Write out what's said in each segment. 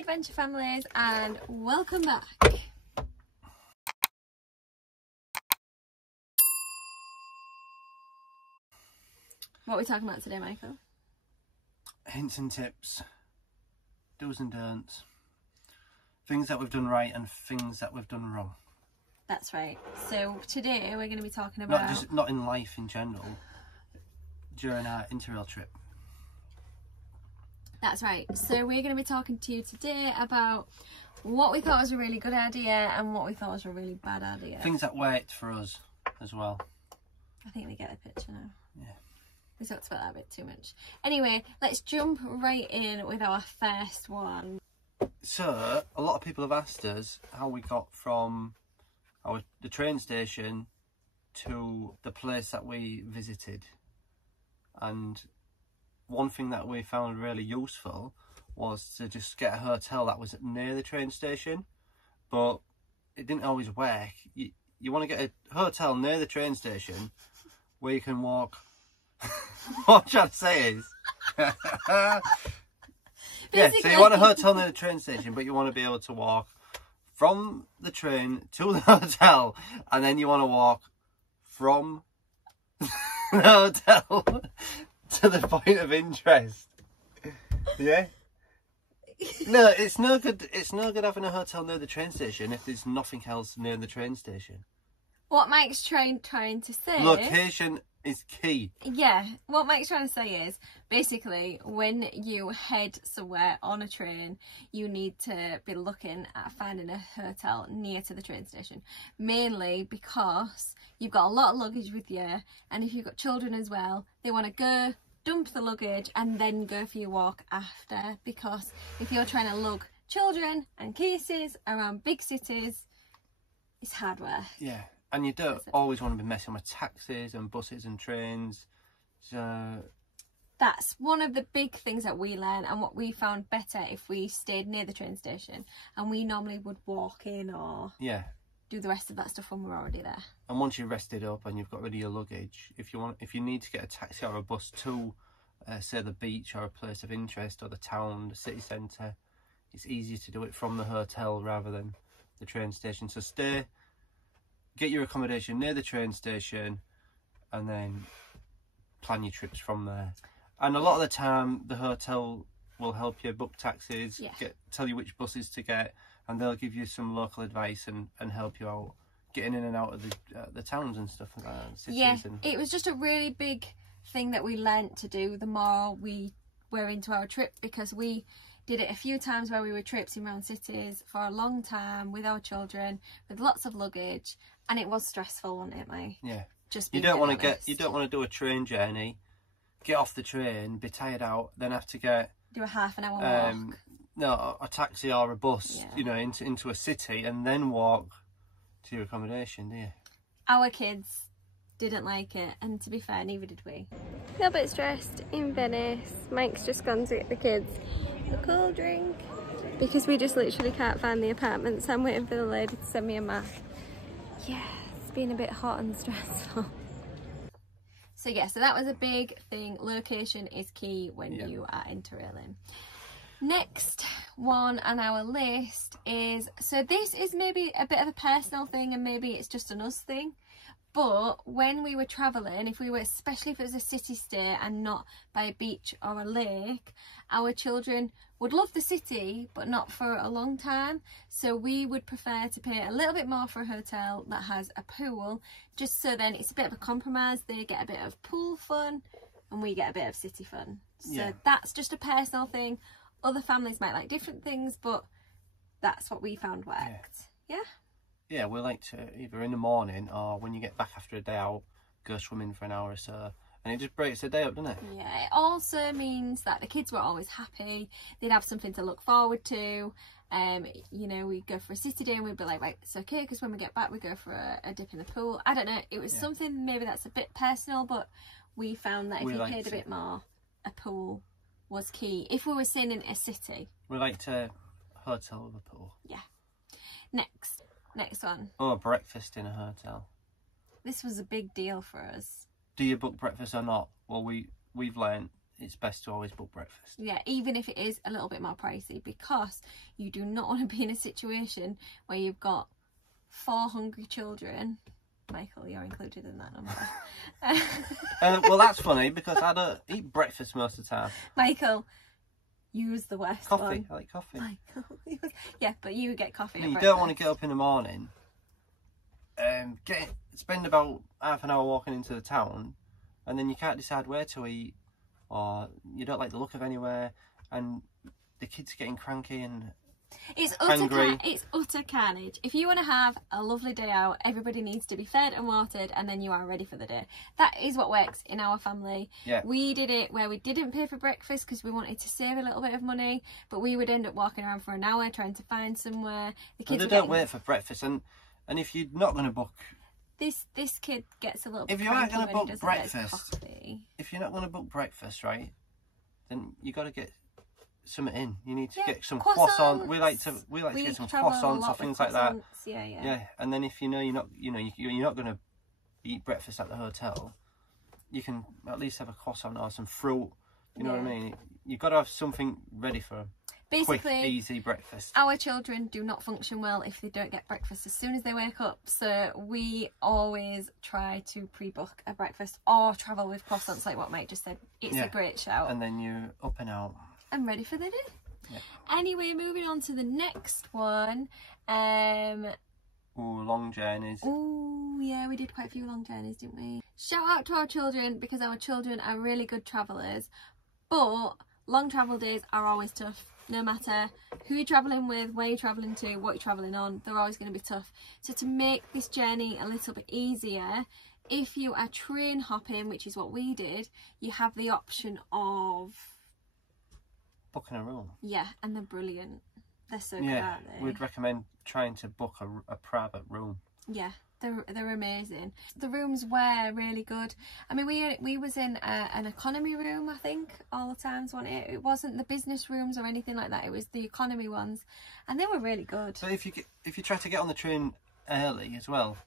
adventure families, and welcome back. What are we talking about today, Michael? Hints and tips, do's and don'ts, things that we've done right and things that we've done wrong. That's right. So today we're going to be talking about... Not in life in general, during our Interrail trip. That's right. So we're going to be talking to you today about what we thought was a really good idea and what we thought was a really bad idea. Things that worked for us as well. I think we get the picture now. Yeah. We talked about that a bit too much. Anyway, let's jump right in with our first one. So, a lot of people have asked us how we got from the train station to the place that we visited. And one thing that we found really useful was to just get a hotel that was near the train station, but it didn't always work. You want to get a hotel near the train station where you can walk. What I'm trying to say is, yeah, so you want a hotel near the train station, but you want to be able to walk from the train to the hotel, and then you want to walk from the hotel to the point of interest. Yeah. No, it's no good. It's no good having a hotel near the train station if there's nothing else near the train station. What Mike's trying to say... Location is key. Yeah, what Mike's trying to say is, basically, when you head somewhere on a train, you need to be looking at finding a hotel near to the train station. Mainly because you've got a lot of luggage with you, and if you've got children as well, they want to go, dump the luggage, and then go for your walk after. Because if you're trying to lug children and cases around big cities, it's hard work. Yeah. And you don't always want to be messing with taxis and buses and trains. So that's one of the big things that we learned, and what we found better if we stayed near the train station, and we normally would walk in or do the rest of that stuff when we're already there. And once you're rested up and you've got rid of your luggage, if you need to get a taxi or a bus to say the beach or a place of interest or the town, the city centre, it's easier to do it from the hotel rather than the train station. So get your accommodation near the train station and then plan your trips from there. And a lot of the time the hotel will help you book taxis, tell you which buses to get, and they'll give you some local advice and help you out getting in and out of the towns and stuff like that. Cities it was just a really big thing that we learnt to do the more we were into our trip, because we did it a few times where we were traipsing around cities for a long time with our children with lots of luggage, and it was stressful, wasn't it, Mike? Yeah. Just you don't want to do a train journey, get off the train, be tired out, then have to do a half an hour walk. No, a taxi or a bus, you know, into a city, and then walk to your accommodation, do you? Our kids didn't like it, and to be fair, neither did we. A little bit stressed in Venice. Mike's just gone to get the kids a cold drink because we just literally can't find the apartment, so I'm waiting for the lady to send me a map. Yeah, it's been a bit hot and stressful. So so that was a big thing. Location is key when you are interrailing. Next one on our list is, so this is maybe a bit of a personal thing, and maybe it's just an us thing, but when we were travelling, especially if it was a city stay and not by a beach or a lake, our children would love the city but not for a long time, so we would prefer to pay a little bit more for a hotel that has a pool, just so then it's a bit of a compromise. They get a bit of pool fun and we get a bit of city fun. So that's just a personal thing. Other families might like different things, but that's what we found worked. Yeah, we like to either in the morning or when you get back after a day out, go swimming for an hour or so, and it just breaks the day up, doesn't it? Yeah, it also means that the kids were always happy. They'd have something to look forward to. You know, we'd go for a city day and we'd be like, right, it's okay, because when we get back we go for a dip in the pool. I don't know, it was something maybe that's a bit personal, but we found that if you paid a bit more, a pool was key. If we were staying in a city. We liked a hotel with a pool. Yeah. Next one. Oh, breakfast in a hotel. This was a big deal for us. Do you book breakfast or not? Well, we've learned it's best to always book breakfast. Yeah, even if it is a little bit more pricey, because you do not want to be in a situation where you've got 4 hungry children. Michael, you're included in that number. Well, that's funny because I don't eat breakfast most of the time. Michael, you was the worst coffee. one. I like coffee. Michael, yeah, but you get coffee. You don't want to get up in the morning, spend about half an hour walking into the town, and then you can't decide where to eat, or you don't like the look of anywhere, and the kids are getting cranky and it's hungry. It's utter carnage. If you want to have a lovely day out, everybody needs to be fed and watered, and then you are ready for the day. That is what works in our family. Yeah. We did it where we didn't pay for breakfast because we wanted to save a little bit of money, but we would end up walking around for an hour trying to find somewhere. The kids don't wait for breakfast, and if you're not going to book, this kid gets a little bit. If you aren't going to book breakfast, if you're not going to book breakfast, right, then you got to get something in. You need to get some croissants. We like to get some croissants or things like that. Yeah. And then if you're not going to eat breakfast at the hotel, you can at least have a croissant or some fruit. You know what I mean? You've got to have something ready for them. Basically, quick, easy breakfast. Our children do not function well if they don't get breakfast as soon as they wake up. So we always try to pre-book a breakfast or travel with croissants, like what Mike just said. It's a great shout. And then you're up and out. I'm ready for the day. Yeah. Anyway, moving on to the next one. Long journeys. Oh, yeah, we did quite a few long journeys, didn't we? Shout out to our children, because our children are really good travellers. But long travel days are always tough. No matter who you're travelling with, where you're travelling to, what you're travelling on, they're always going to be tough. So to make this journey a little bit easier, if you are train hopping, which is what we did, you have the option of booking a room. Yeah, and they're brilliant. They're so good, aren't they? We'd recommend trying to book a private room. Yeah. They're amazing. The rooms were really good. I mean, we was in an economy room, I think, all the times, wasn't it? It wasn't the business rooms or anything like that. It was the economy ones, and they were really good. So if you try to get on the train early as well,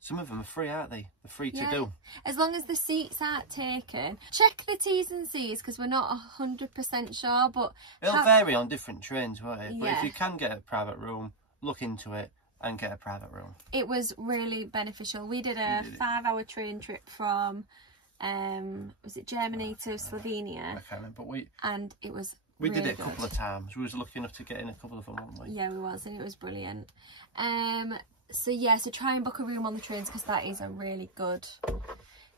some of them are free, aren't they? They're free to do. As long as the seats aren't taken. Check the T's and C's, because we're not 100% sure, but it'll vary on different trains, won't it? Yeah. But if you can get a private room, look into it and get a private room. It was really beneficial. We did a 5-hour train trip from was it Germany to Slovenia? I can't remember, and it was we really did it a good. couple of times. We was lucky enough to get in a couple of them, weren't we? Yeah, we was, and it was brilliant. So try and book a room on the trains, because that is a really good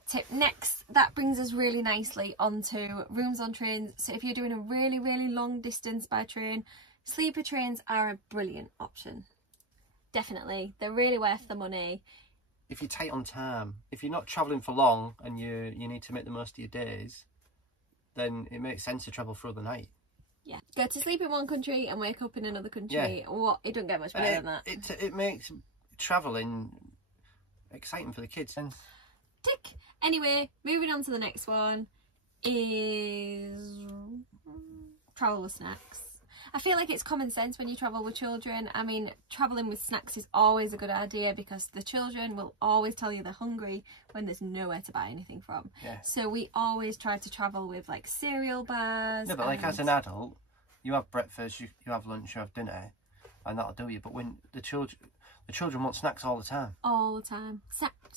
tip. Next, that brings us really nicely onto rooms on trains. So if you're doing a really, really long distance by train, sleeper trains are a brilliant option. Definitely, they're really worth the money. If you're tight on time, if you're not travelling for long and you need to make the most of your days, then it makes sense to travel through the night. Yeah, go to sleep in one country and wake up in another country. Yeah. It doesn't get much better than that. It makes travelling exciting for the kids then. Tick. Anyway, moving on to the next one is travel with snacks. I feel like it's common sense when you travel with children. I mean, travelling with snacks is always a good idea, because the children will always tell you they're hungry when there's nowhere to buy anything from. Yeah. So we always try to travel with like cereal bars. No, but like as an adult, you have breakfast, you have lunch, you have dinner, and that'll do you. But when the children want snacks all the time. All the time.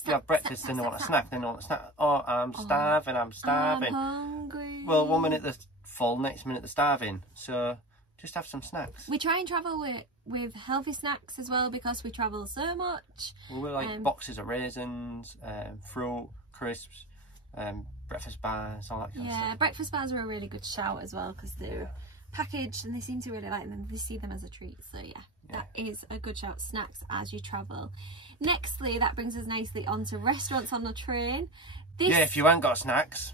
You have breakfast, then they want a snack, then they want a snack. Oh, I'm starving, I'm starving. I'm hungry. Well, 1 minute they're full, next minute they're starving. So just have some snacks. We try and travel with healthy snacks as well, because we travel so much. Well, we're like boxes of raisins, fruit, crisps, breakfast bars, all that kind of stuff. Yeah, breakfast bars are a really good shout as well, because they're packaged and they seem to really like them. They see them as a treat. So yeah, that is a good shout. Snacks as you travel. Nextly, that brings us nicely onto restaurants on the train. If you ain't got snacks.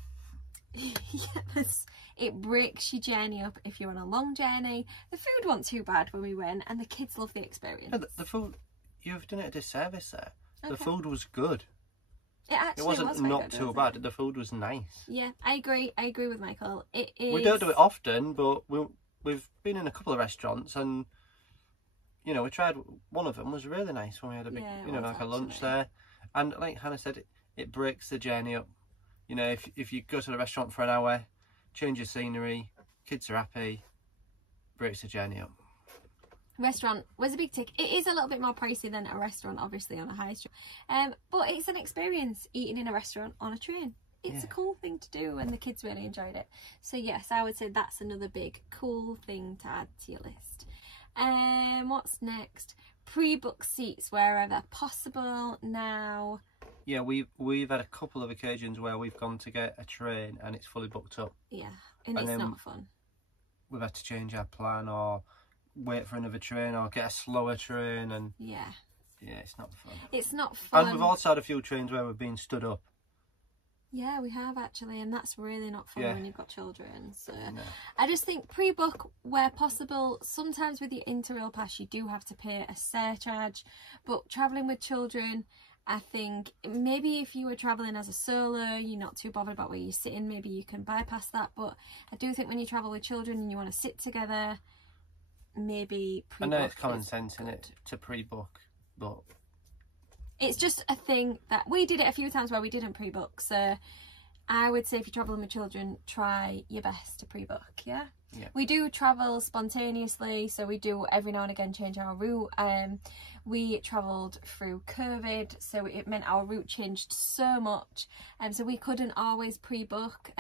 Yes, it breaks your journey up if you're on a long journey. The food wasn't too bad when we went, and the kids love the experience. No, the food, you've done it a disservice there. Okay. The food was good. It wasn't not too bad. The food was nice. Yeah, I agree with Michael. It is. We don't do it often, but we've been in a couple of restaurants, and we tried one of them. Was really nice when we had a big, like a lunch there. And like Hannah said, it breaks the journey up. If you go to the restaurant for an hour, change of scenery, kids are happy, breaks the journey up. Restaurant was a big tick. It is a little bit more pricey than a restaurant, obviously, on a high street. But it's an experience eating in a restaurant on a train. It's a cool thing to do, and the kids really enjoyed it. So yes, I would say that's another big cool thing to add to your list. What's next? Pre-book seats wherever possible now. Yeah, we've had a couple of occasions where we've gone to get a train and it's fully booked up. Yeah, and it's not fun. We've had to change our plan or wait for another train or get a slower train, and yeah, it's not fun. It's not fun. And we've also had a few trains where we've been stood up. Yeah, we have actually, and that's really not fun when you've got children. So no. I just think pre-book where possible. Sometimes with your Interrail pass you do have to pay a surcharge, but travelling with children, I think maybe if you were travelling as a solo, you're not too bothered about where you're sitting, maybe you can bypass that. But I do think when you travel with children and you want to sit together, maybe pre-book. I know it's common sense in it to pre-book, but it's just a thing that we did it a few times where we didn't pre-book. So I would say if you're travelling with children, try your best to pre-book. Yeah. We do travel spontaneously, so we do every now and again change our route. We travelled through COVID, so it meant our route changed so much, so we couldn't always pre-book.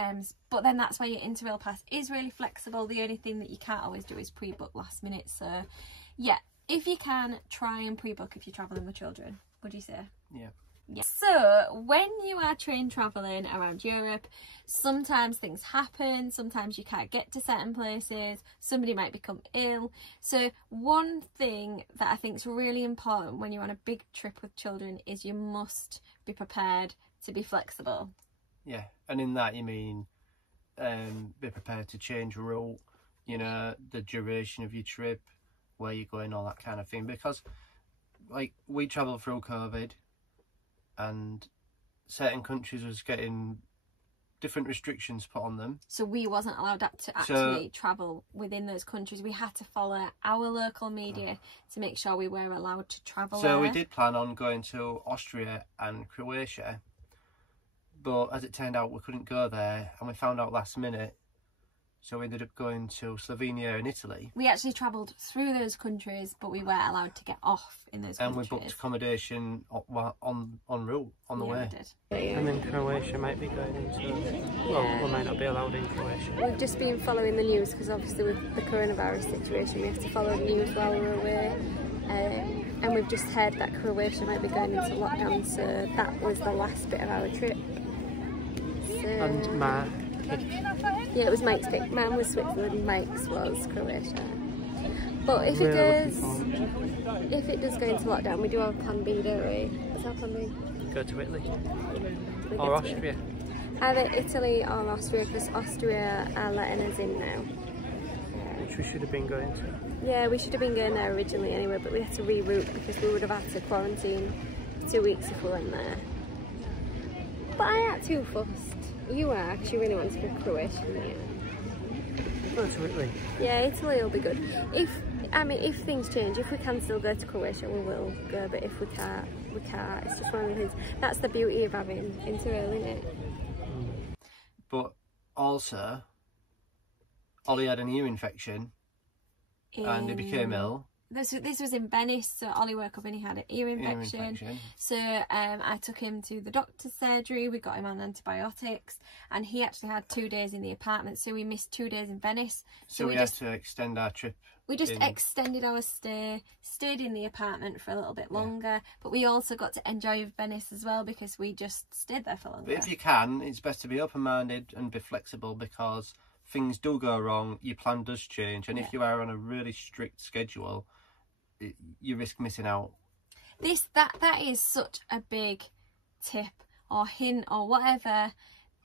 But then that's why your Interrail pass is really flexible. The only thing that you can't always do is pre-book last minute. So yeah, if you can, try and pre-book if you're travelling with children. Would you say? Yeah. Yeah. So when you are train travelling around Europe, sometimes things happen, sometimes you can't get to certain places, somebody might become ill. So one thing that I think is really important when you're on a big trip with children is you must be prepared to be flexible. Yeah, and in that you mean be prepared to change route, you know, the duration of your trip, where you're going, all that kind of thing. Because like we travelled through COVID, and certain countries was getting different restrictions put on them. So we wasn't allowed to actually travel within those countries. We had to follow our local media to make sure we were allowed to travel there. We did plan on going to Austria and Croatia, but as it turned out we couldn't go there, and we found out last minute. So we ended up going to Slovenia and Italy. We actually travelled through those countries, but we weren't allowed to get off in those countries. And we booked accommodation en route, on the way. We did. And then Croatia might be going into... Well, we might not be allowed in Croatia. We've just been following the news, because obviously with the coronavirus situation, we have to follow the news while we're away. And we've just heard that Croatia might be going into lockdown, so that was the last bit of our trip. So... And Mark. Yeah, it was Mike's pick. Mine was Switzerland, Mike's was Croatia. But if it does go into lockdown, we do have a plan B, don't we? What's our plan B? Go to Italy. Or Austria. Either Italy or Austria, because Austria are letting us in now. Which we should have been going to. Yeah, we should have been going there originally anyway, but we had to reroute because we would have had to quarantine for 2 weeks if we went there. But I ain't too fussed. You are, because you really want to go Croatia, don't you? Go to Italy. Yeah, Italy will be good. If things change, if we can still go to Croatia, we will go. But if we can't, we can't. It's just one of the things. That's the beauty of having Interrail, isn't it? But also, Ollie had an ear infection, and he became ill. This was in Venice, so Ollie woke up and he had an ear infection. So I took him to the doctor's surgery, we got him on antibiotics, and he actually had 2 days in the apartment, so we missed 2 days in Venice. So we had to extend our trip. We just extended our stay, stayed in the apartment for a little bit longer, but we also got to enjoy Venice as well because we just stayed there for longer. But if you can, it's best to be open-minded and be flexible, because things do go wrong, your plan does change, and if you are on a really strict schedule, you risk missing out. That is such a big tip or hint or whatever.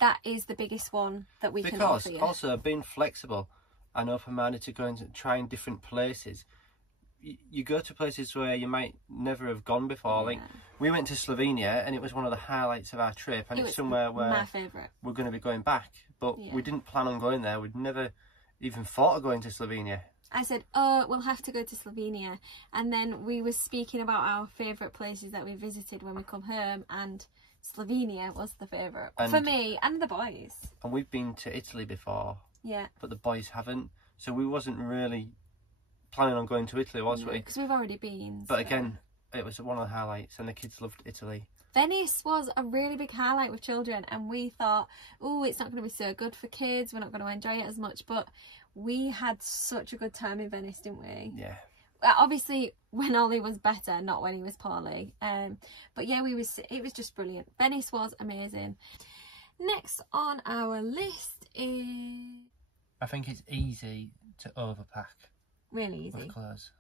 That is the biggest one that we can offer you. Because also being flexible and open-minded to going to trying different places. You go to places where you might never have gone before. Like we went to Slovenia, and it was one of the highlights of our trip, and it's somewhere where my favourite. We're going to be going back, but we didn't plan on going there. We'd never even thought of going to Slovenia. I said, oh, we'll have to go to Slovenia. And then we were speaking about our favourite places that we visited when we come home, and Slovenia was the favourite And- for me and the boys. And we've been to Italy before, Yeah. but the boys haven't. So we wasn't really planning on going to Italy, was we? Because we've already been. But so. again, it was one of the highlights, and the kids loved Italy. Venice was a really big highlight with children, and we thought, oh, it's not going to be so good for kids, we're not going to enjoy it as much, but we had such a good time in Venice, didn't we? Yeah. Obviously when Ollie was better, not when he was poorly. But yeah, it was just brilliant. Venice was amazing. Next on our list is... I think it's easy to overpack really easy. with clothes.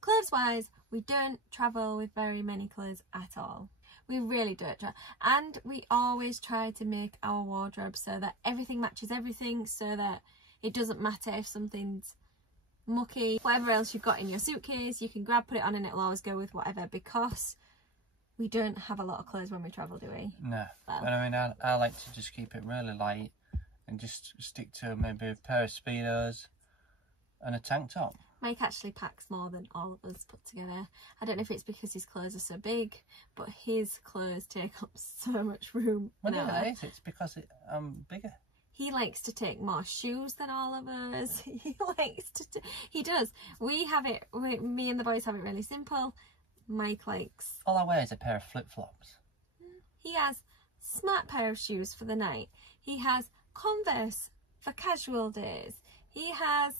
Clothes wise, we don't travel with very many clothes at all. We really don't try, and we always try to make our wardrobe so that everything matches everything, so that it doesn't matter if something's mucky. Whatever else you've got in your suitcase, you can grab, put it on, and it'll always go with whatever, because we don't have a lot of clothes when we travel, do we? No. Well. But I mean, I like to just keep it really light and just stick to maybe a pair of Speedos and a tank top. Mike actually packs more than all of us put together. I don't know if it's because his clothes are so big, but his clothes take up so much room. Well, now. no, it is. It's because I'm bigger. He likes to take more shoes than all of us. He does. We have it, me and the boys have it really simple. Mike likes... All I wear is a pair of flip-flops. He has smart pair of shoes for the night. He has Converse for casual days. He has...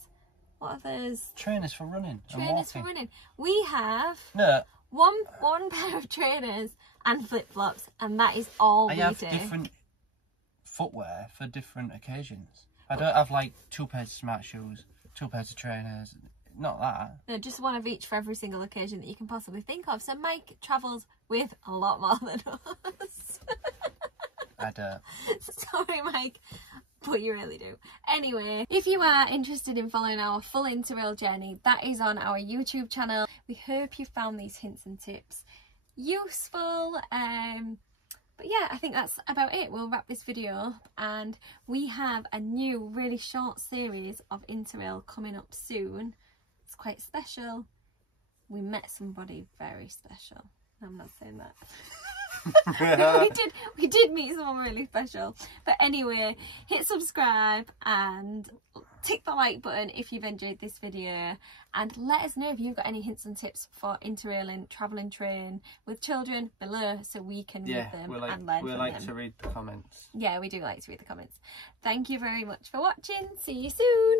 what are those? Trainers for running. Trainers for running. We have No. one pair of trainers and flip-flops, and that is all we do. I have different footwear for different occasions. I don't have like 2 pairs of smart shoes, 2 pairs of trainers. Not that. No, just one of each for every single occasion that you can possibly think of. So Mike travels with a lot more than us. I don't. Sorry, Mike, but you really do. Anyway, if you are interested in following our full Interrail journey, that is on our YouTube channel. We hope you found these hints and tips useful. But yeah, I think that's about it. We'll wrap this video up, and we have a new really short series of Interrail coming up soon. It's quite special. We met somebody very special. I'm not saying that. No, we did meet someone really special. But anyway, hit subscribe and tick the like button if you've enjoyed this video, and let us know if you've got any hints and tips for interrailing, travelling train with children below, so we can read them and learn from them. We like to read the comments. Yeah, we do like to read the comments. Thank you very much for watching. See you soon.